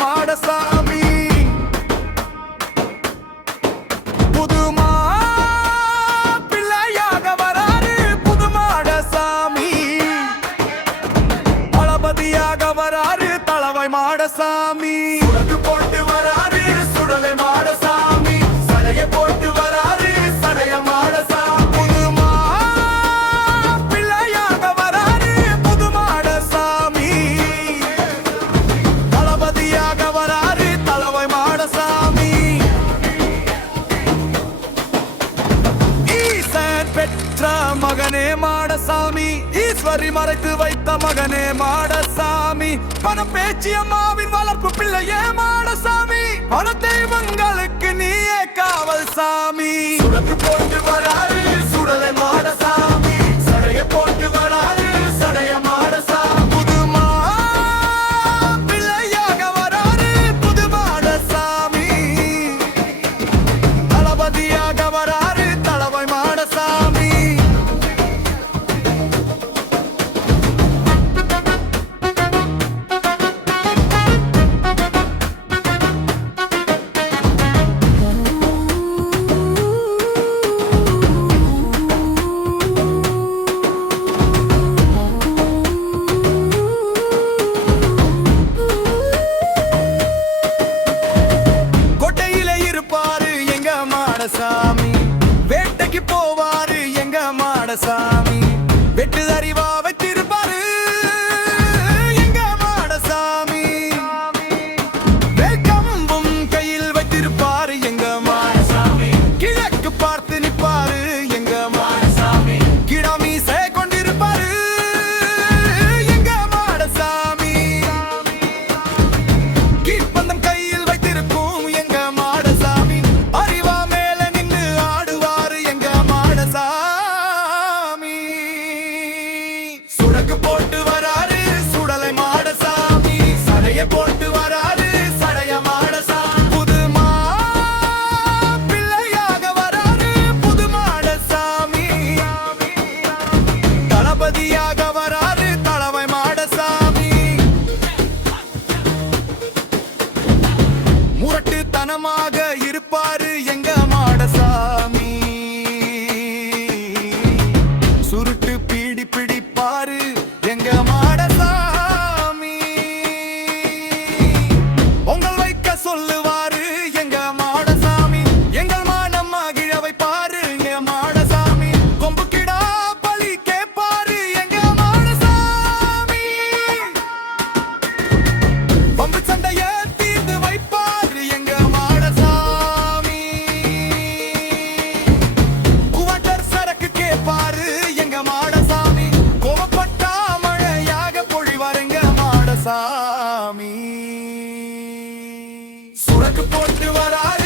மாடசாமி புதுமா பிள்ளையாக வராரு புது மாடசாமி தளபதியாக வராரு தளவை மாடசாமி போட்டு வராரு சுடலை மாடசாமி சடைய போட்டு வராரு சடைய மாடசாமி புதுமா பிள்ளையாக வராரு புது மாடசாமி தளபதியாக வராரு தளவை மாடசாமி ஈசன் பெற்ற மகனே மாடசாமி ஈஸ்வரி மறைத்து வைத்த மகனே மாடசாமி பணம் பேச்சு அம்மாவின் வளர்ப்பு பிள்ளையே மாடசாமி பல தெய்வங்களுக்கு நீயே காவல் சாமி சுடக்கு போட்டு வராரு சுடலை மாடசாமி சடைய போட்டு வராரு சடைய மாடசாமி புதுமா பிள்ளையாக வராரு புது மாடசாமி தளபதியாக வராரு தளவை மாடசாமி மாடசாமி வேட்டைக்கு போவாரு எங்க மாடசாமி வெட்டு அறிவா வைத்திருப்பாரு எங்க மாடசாமி வேல்கம்பும் கையில் வைத்திருப்பாரு எங்க மாடசாமி கிழக்கு பார்த்து நிற்பாரு எங்க மாடசாமி கிடாமீசை கொண்டிருப்பாரு எங்க மாடசாமி கீழ்ப்பந்தம் கையில் வைத்திருக்கும் எங்க மாடசாமி அறிவா போட்டு வராரு சுடலை மாடசாமி சடைய போட்டு வராரு சடைய மாடசாமி புதுமா பிள்ளையாக வராரு புது மாடசாமி தளபதியாக வராரு தளவை மாடசாமி முரட்டுத்தனமாக இருப்பாரு எங்க மாடசாமி சுருட்டு பீடி பிடிப்பாரு எங்க மாடசாமி பொங்கல் வைக்க சொல்லுவாரு எங்க மாடசாமி எங்கள் மானம் மகிழ வைப்பாரு எங்க மாடசாமி கொம்பு கிடா பழி கேட்பாரு எங்க மாடசாமி பம்பு சண்டைய தீர்ந்து வைப்பாரு எங்க மாடசாமி குவாட்டர் சரக்கு கேட்பாரு எங்க மாடசாமி கோவப்பட்டா மழையாக பொழிவார் எங்க மாடசாமி சுரக்கு போட்டு வராரு